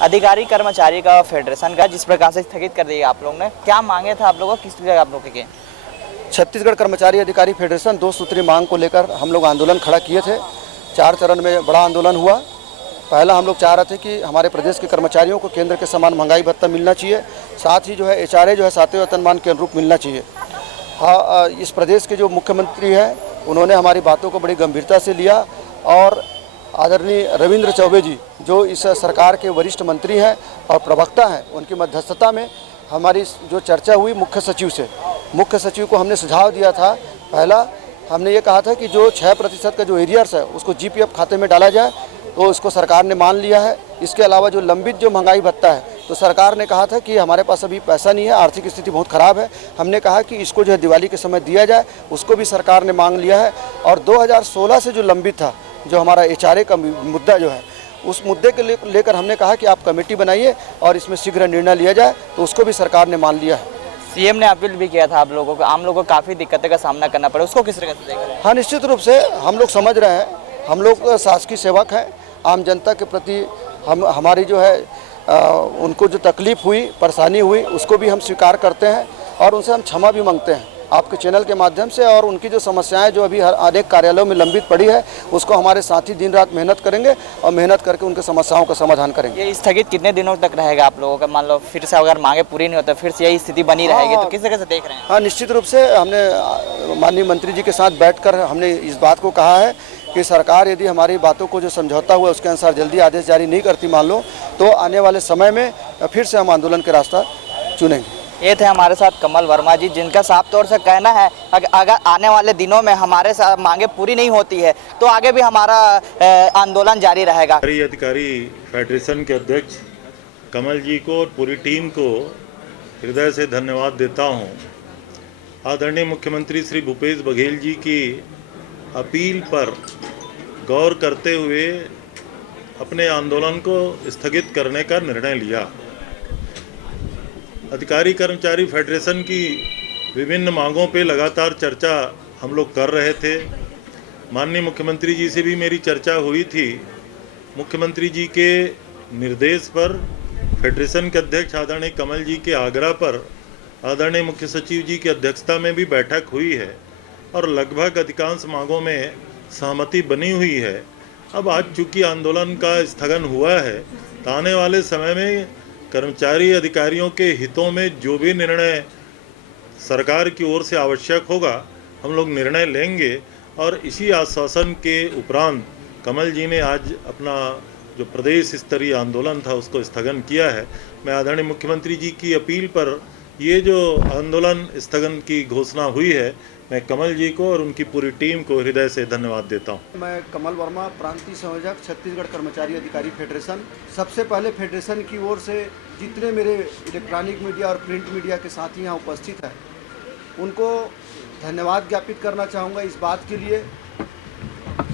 अधिकारी कर्मचारी का फेडरेशन का जिस प्रकार से स्थगित कर दिया आप लोगों ने, क्या मांगे था आप लोगों को, किस जगह आप लोग के? छत्तीसगढ़ कर्मचारी अधिकारी फेडरेशन 2 सूत्री मांग को लेकर हम लोग आंदोलन खड़ा किए थे। 4 चरण में बड़ा आंदोलन हुआ। पहला हम लोग चाह रहे थे कि हमारे प्रदेश के कर्मचारियों को केंद्र के समान महंगाई भत्ता मिलना चाहिए, साथ ही जो है एचआरए जो है 7वें वेतनमान के अनुरूप मिलना चाहिए। हाँ, इस प्रदेश के जो मुख्यमंत्री हैं उन्होंने हमारी बातों को बड़ी गंभीरता से लिया और आदरणीय रविंद्र चौबे जी जो इस सरकार के वरिष्ठ मंत्री हैं और प्रवक्ता हैं, उनकी मध्यस्थता में हमारी जो चर्चा हुई मुख्य सचिव को हमने सुझाव दिया था। पहला हमने ये कहा था कि जो 6% का जो एरियर्स है उसको जीपीएफ खाते में डाला जाए, तो इसको सरकार ने मान लिया है। इसके अलावा जो लंबित जो महंगाई भत्ता है, तो सरकार ने कहा था कि हमारे पास अभी पैसा नहीं है, आर्थिक स्थिति बहुत ख़राब है। हमने कहा कि इसको जो है दिवाली के समय दिया जाए, उसको भी सरकार ने मांग लिया है। और 2016 से जो लंबित था, जो हमारा एचआरए का मुद्दा जो है, उस मुद्दे के लेकर हमने कहा कि आप कमेटी बनाइए और इसमें शीघ्र निर्णय लिया जाए, तो उसको भी सरकार ने मान लिया है। सीएम ने अपील भी किया था आप लोगों को, आम लोगों को काफ़ी दिक्कतों का सामना करना पड़ा, उसको किस तरह से देख रहे हैं? हाँ, निश्चित रूप से हम लोग समझ रहे हैं, हम लोग शासकीय सेवक हैं। आम जनता के प्रति हमारी जो है उनको जो तकलीफ़ हुई, परेशानी हुई, उसको भी हम स्वीकार करते हैं और उनसे हम क्षमा भी मांगते हैं आपके चैनल के माध्यम से। और उनकी जो समस्याएं जो अभी अनेक कार्यालयों में लंबित पड़ी है, उसको हमारे साथी दिन रात मेहनत करेंगे और मेहनत करके उनके समस्याओं का समाधान करेंगे। ये स्थगित कितने दिनों तक रहेगा आप लोगों का? मान लो फिर से अगर मांगे पूरी नहीं होता, फिर से यही स्थिति बनी रहेगी, तो किस तरह से देख रहे हैं? हाँ, निश्चित रूप से हमने माननीय मंत्री जी के साथ बैठकर हमने इस बात को कहा है कि सरकार यदि हमारी बातों को जो समझौता हुआ उसके अनुसार जल्दी आदेश जारी नहीं करती मान लो, तो आने वाले समय में फिर से हम आंदोलन के रास्ता चुनेंगे। ये थे हमारे साथ कमल वर्मा जी, जिनका साफ तौर से कहना है अगर आने वाले दिनों में हमारे साथ मांगे पूरी नहीं होती है तो आगे भी हमारा आंदोलन जारी रहेगा। अधिकारी फेडरेशन के अध्यक्ष कमल जी को और पूरी टीम को हृदय से धन्यवाद देता हूँ। आदरणीय मुख्यमंत्री श्री भूपेश बघेल जी की अपील पर गौर करते हुए अपने आंदोलन को स्थगित करने का निर्णय लिया। अधिकारी कर्मचारी फेडरेशन की विभिन्न मांगों पे लगातार चर्चा हम लोग कर रहे थे। माननीय मुख्यमंत्री जी से भी मेरी चर्चा हुई थी। मुख्यमंत्री जी के निर्देश पर फेडरेशन के अध्यक्ष आदरणीय कमल जी के आग्रह पर आदरणीय मुख्य सचिव जी की अध्यक्षता में भी बैठक हुई है और लगभग अधिकांश मांगों में सहमति बनी हुई है। अब आज चूँकि आंदोलन का स्थगन हुआ है, तो आने वाले समय में कर्मचारी अधिकारियों के हितों में जो भी निर्णय सरकार की ओर से आवश्यक होगा, हम लोग निर्णय लेंगे। और इसी आश्वासन के उपरांत कमल जी ने आज अपना जो प्रदेश स्तरीय आंदोलन था उसको स्थगन किया है। मैं आदरणीय मुख्यमंत्री जी की अपील पर ये जो आंदोलन स्थगन की घोषणा हुई है, मैं कमल जी को और उनकी पूरी टीम को हृदय से धन्यवाद देता हूं। मैं कमल वर्मा, प्रांतीय संयोजक, छत्तीसगढ़ कर्मचारी अधिकारी फेडरेशन। सबसे पहले फेडरेशन की ओर से जितने मेरे इलेक्ट्रॉनिक मीडिया और प्रिंट मीडिया के साथी यहाँ उपस्थित हैं, उनको धन्यवाद ज्ञापित करना चाहूँगा इस बात के लिए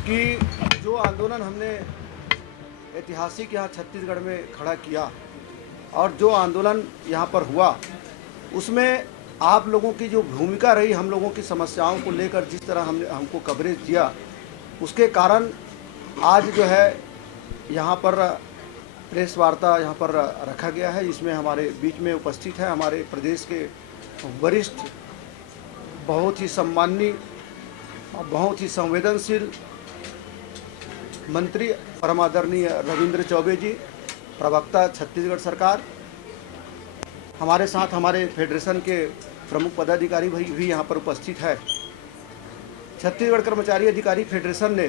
कि जो आंदोलन हमने ऐतिहासिक यहाँ छत्तीसगढ़ में खड़ा किया और जो आंदोलन यहाँ पर हुआ, उसमें आप लोगों की जो भूमिका रही, हम लोगों की समस्याओं को लेकर जिस तरह हमको कवरेज दिया, उसके कारण आज जो है यहाँ पर प्रेस वार्ता यहाँ पर रखा गया है। इसमें हमारे बीच में उपस्थित है हमारे प्रदेश के वरिष्ठ, बहुत ही सम्माननीय और बहुत ही संवेदनशील मंत्री परम आदरणीय रविंद्र चौबे जी, प्रवक्ता छत्तीसगढ़ सरकार। हमारे साथ हमारे फेडरेशन के प्रमुख पदाधिकारी भी यहाँ पर उपस्थित है। छत्तीसगढ़ कर्मचारी अधिकारी फेडरेशन ने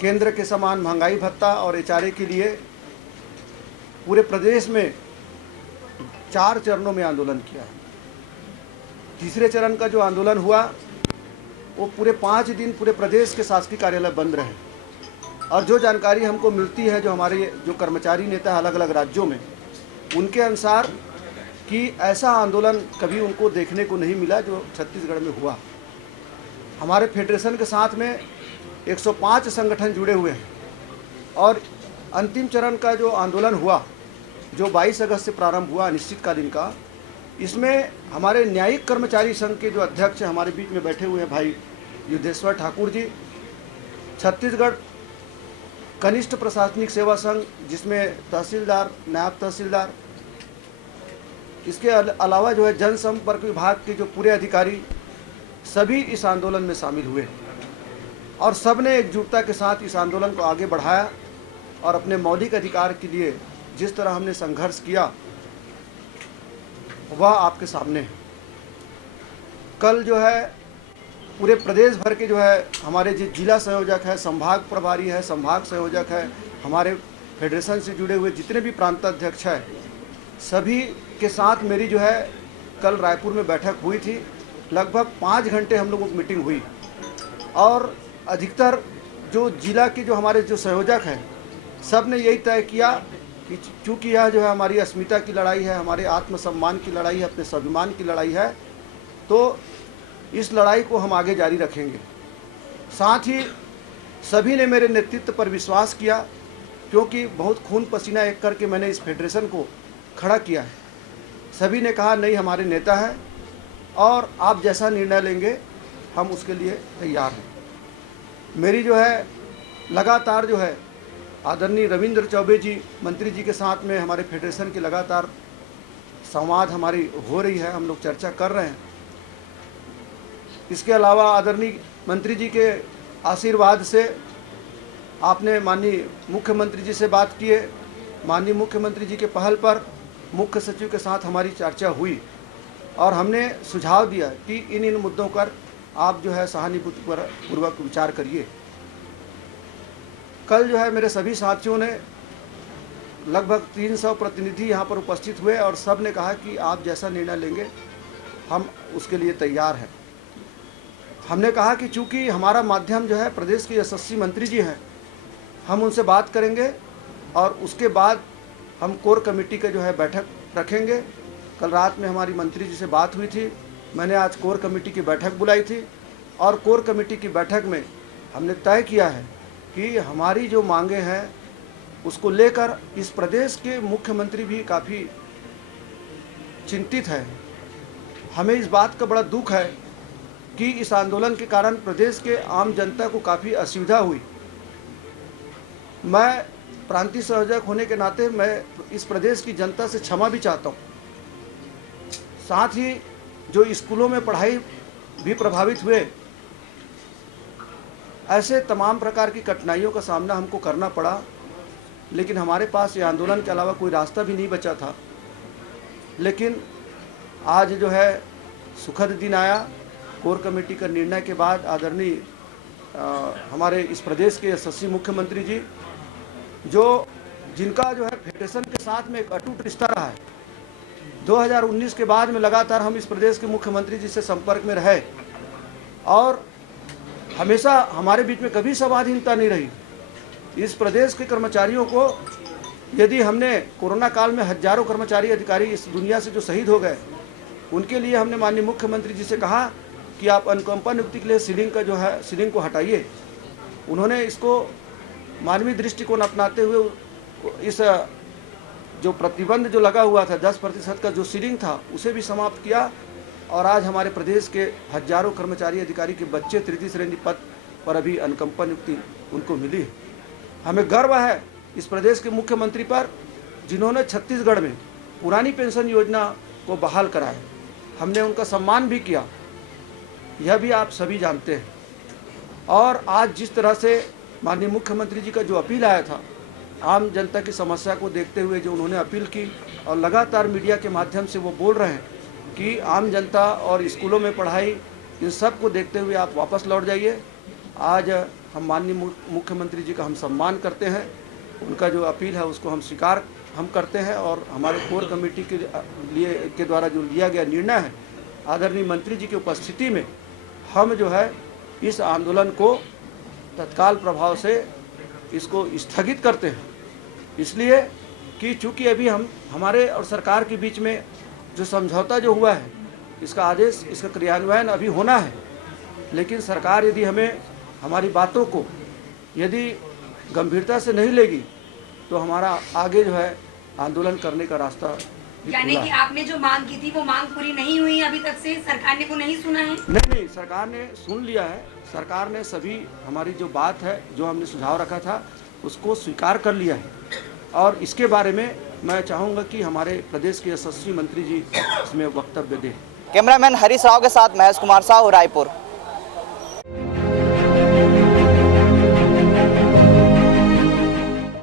केंद्र के समान महंगाई भत्ता और एचआरए के लिए पूरे प्रदेश में 4 चरणों में आंदोलन किया है। तीसरे चरण का जो आंदोलन हुआ वो पूरे 5 दिन पूरे प्रदेश के शासकीय कार्यालय बंद रहे। और जो जानकारी हमको मिलती है, जो हमारे जो कर्मचारी नेता है अलग अलग राज्यों में, उनके अनुसार कि ऐसा आंदोलन कभी उनको देखने को नहीं मिला जो छत्तीसगढ़ में हुआ। हमारे फेडरेशन के साथ में 105 संगठन जुड़े हुए हैं और अंतिम चरण का जो आंदोलन हुआ, जो 22 अगस्त से प्रारंभ हुआ अनिश्चितकालीन का, इसमें हमारे न्यायिक कर्मचारी संघ के जो अध्यक्ष हमारे बीच में बैठे हुए हैं भाई युद्धेश्वर ठाकुर जी, छत्तीसगढ़ कनिष्ठ प्रशासनिक सेवा संघ जिसमें तहसीलदार, नायब तहसीलदार, इसके अलावा जो है जनसंपर्क विभाग के जो पूरे अधिकारी सभी इस आंदोलन में शामिल हुए और सब ने एकजुटता के साथ इस आंदोलन को आगे बढ़ाया और अपने मौलिक अधिकार के लिए जिस तरह हमने संघर्ष किया वह आपके सामने है। कल जो है पूरे प्रदेश भर के जो है हमारे जो जिला संयोजक है, संभाग प्रभारी है, संभाग संयोजक है, हमारे फेडरेशन से जुड़े हुए जितने भी प्रांताध्यक्ष हैं, सभी के साथ मेरी जो है कल रायपुर में बैठक हुई थी। लगभग 5 घंटे हम लोगों की मीटिंग हुई और अधिकतर जो जिला के जो हमारे जो संयोजक हैं सब ने यही तय किया कि चूँकि यह जो है हमारी अस्मिता की लड़ाई है, हमारे आत्मसम्मान की लड़ाई है, अपने स्वाभिमान की लड़ाई है, तो इस लड़ाई को हम आगे जारी रखेंगे। साथ ही सभी ने मेरे नेतृत्व पर विश्वास किया क्योंकि बहुत खून पसीना एक करके मैंने इस फेडरेशन को खड़ा किया है। सभी ने कहा नहीं, हमारे नेता हैं और आप जैसा निर्णय लेंगे हम उसके लिए तैयार हैं। मेरी जो है लगातार जो है आदरणीय रविंद्र चौबे जी मंत्री जी के साथ में हमारे फेडरेशन की लगातार संवाद हमारी हो रही है, हम लोग चर्चा कर रहे हैं। इसके अलावा आदरणीय मंत्री जी के आशीर्वाद से आपने माननीय मुख्यमंत्री जी से बात किए। माननीय मुख्यमंत्री जी के पहल पर मुख्य सचिव के साथ हमारी चर्चा हुई और हमने सुझाव दिया कि इन मुद्दों पर आप जो है सहानुभूतिपूर्वक विचार करिए। कल जो है मेरे सभी साथियों ने लगभग 300 प्रतिनिधि यहाँ पर उपस्थित हुए और सब ने कहा कि आप जैसा निर्णय लेंगे हम उसके लिए तैयार हैं। हमने कहा कि चूँकि हमारा माध्यम जो है प्रदेश के यशस्वी मंत्री जी हैं, हम उनसे बात करेंगे और उसके बाद हम कोर कमेटी का जो है बैठक रखेंगे। कल रात में हमारी मंत्री जी से बात हुई थी, मैंने आज कोर कमेटी की बैठक बुलाई थी और कोर कमेटी की बैठक में हमने तय किया है कि हमारी जो मांगे हैं उसको लेकर इस प्रदेश के मुख्यमंत्री भी काफ़ी चिंतित है। हमें इस बात का बड़ा दुख है कि इस आंदोलन के कारण प्रदेश के आम जनता को काफ़ी असुविधा हुई। मैं प्रांतीय संयोजक होने के नाते मैं इस प्रदेश की जनता से क्षमा भी चाहता हूँ। साथ ही जो स्कूलों में पढ़ाई भी प्रभावित हुए, ऐसे तमाम प्रकार की कठिनाइयों का सामना हमको करना पड़ा, लेकिन हमारे पास ये आंदोलन के अलावा कोई रास्ता भी नहीं बचा था। लेकिन आज जो है सुखद दिन आया। कोर कमेटी का निर्णय के बाद आदरणीय हमारे इस प्रदेश के यशस्वी मुख्यमंत्री जी जिनका जो है फेडरेशन के साथ में एक अटूट रिश्ता रहा है, 2019 के बाद में लगातार हम इस प्रदेश के मुख्यमंत्री जी से संपर्क में रहे और हमेशा हमारे बीच में कभी संवादहीनता नहीं रही। इस प्रदेश के कर्मचारियों को यदि हमने कोरोना काल में हजारों कर्मचारी अधिकारी इस दुनिया से जो शहीद हो गए, उनके लिए हमने माननीय मुख्यमंत्री जी से कहा कि आप अनुकंपा नियुक्ति के लिए सीलिंग का जो है सीलिंग को हटाइए। उन्होंने इसको मानवीय दृष्टिकोण अपनाते हुए इस जो प्रतिबंध जो लगा हुआ था 10% का जो सीलिंग था उसे भी समाप्त किया और आज हमारे प्रदेश के हजारों कर्मचारी अधिकारी के बच्चे तृतीय श्रेणी पद पर अभी अनुकंपा नियुक्ति उनको मिली है। हमें गर्व है इस प्रदेश के मुख्यमंत्री पर, जिन्होंने छत्तीसगढ़ में पुरानी पेंशन योजना को बहाल कराया। हमने उनका सम्मान भी किया, यह भी आप सभी जानते हैं। और आज जिस तरह से माननीय मुख्यमंत्री जी का जो अपील आया था, आम जनता की समस्या को देखते हुए जो उन्होंने अपील की और लगातार मीडिया के माध्यम से वो बोल रहे हैं कि आम जनता और स्कूलों में पढ़ाई, इन सब को देखते हुए आप वापस लौट जाइए। आज हम माननीय मुख्यमंत्री जी का हम सम्मान करते हैं, उनका जो अपील है उसको हम स्वीकार हम करते हैं और हमारे कोर कमेटी के द्वारा जो लिया गया निर्णय है, आदरणीय मंत्री जी की उपस्थिति में हम जो है इस आंदोलन को तत्काल प्रभाव से इसको स्थगित करते हैं। इसलिए कि चूँकि अभी हमारे और सरकार के बीच में जो समझौता जो हुआ है, इसका आदेश, इसका क्रियान्वयन अभी होना है, लेकिन सरकार यदि हमें हमारी बातों को यदि गंभीरता से नहीं लेगी तो हमारा आगे जो है आंदोलन करने का रास्ता यानी कि आपने जो मांग की थी वो मांग पूरी नहीं हुई अभी तक से, सरकार ने वो नहीं सुना है? नहीं, सरकार ने सुन लिया है। सरकार ने सभी हमारी जो बात है, जो हमने सुझाव रखा था, उसको स्वीकार कर लिया है और इसके बारे में मैं चाहूँगा कि हमारे प्रदेश के यशस्वी मंत्री जी इसमें वक्तव्य दें। कैमरामैन हरीश राव के साथ महेश कुमार साहू, रायपुर।